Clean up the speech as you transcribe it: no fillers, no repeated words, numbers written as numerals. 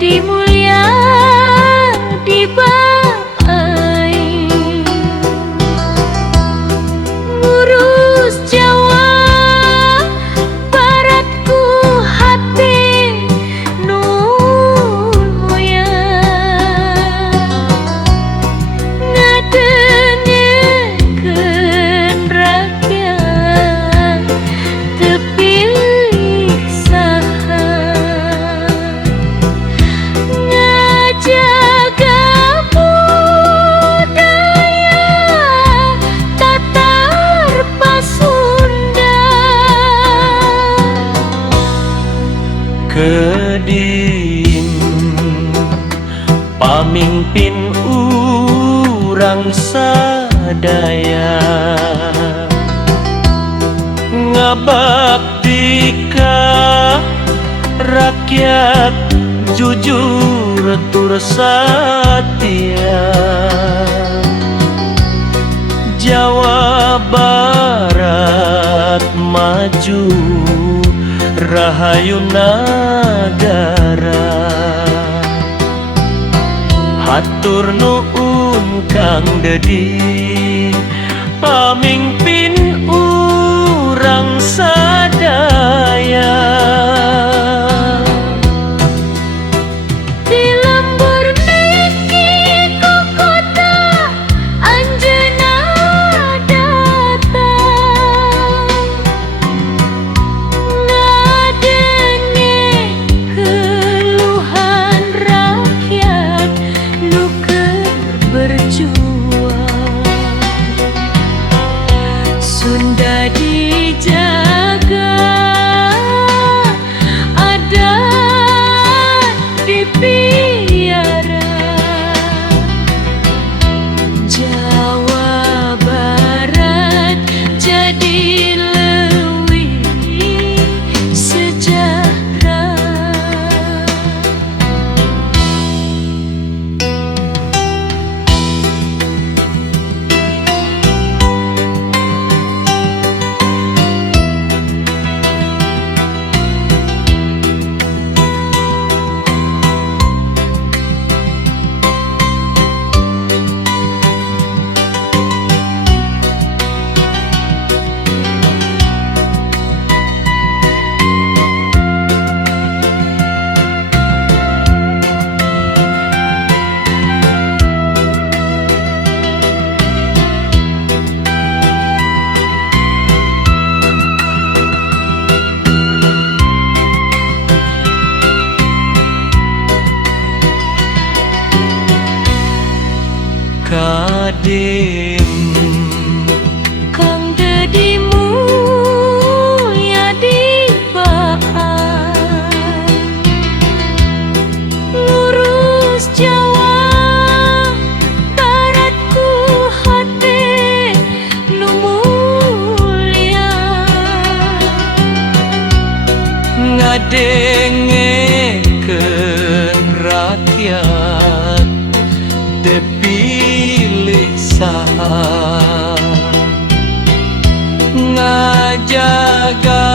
jadi mulia di baai, ngurus Jawa Baratku hati nun moyang, ngadengekeun rakyat tepilih saha, ngajaga budaya Tatar Pasunda. Kedim pamimpin urang sadaya, ngabakti ka rakyat jujur tur satia. Jawa Barat maju rahayu nagara, hatur nuhun Kang Dedi pamimpin urang sadaya. Di lembur niki ku kota anjeunna datang, ngadenge keluhan rakyat nu keur berjuang. Sunda dijaga, adat dipiara, Jawa Barat jadi leuwih sejarah. Kadim Kang Dedi mulia di baai, ngurus Jawa Baratku hati nu mulia, ngadengekeun rakyat dipilih saha, ngajaga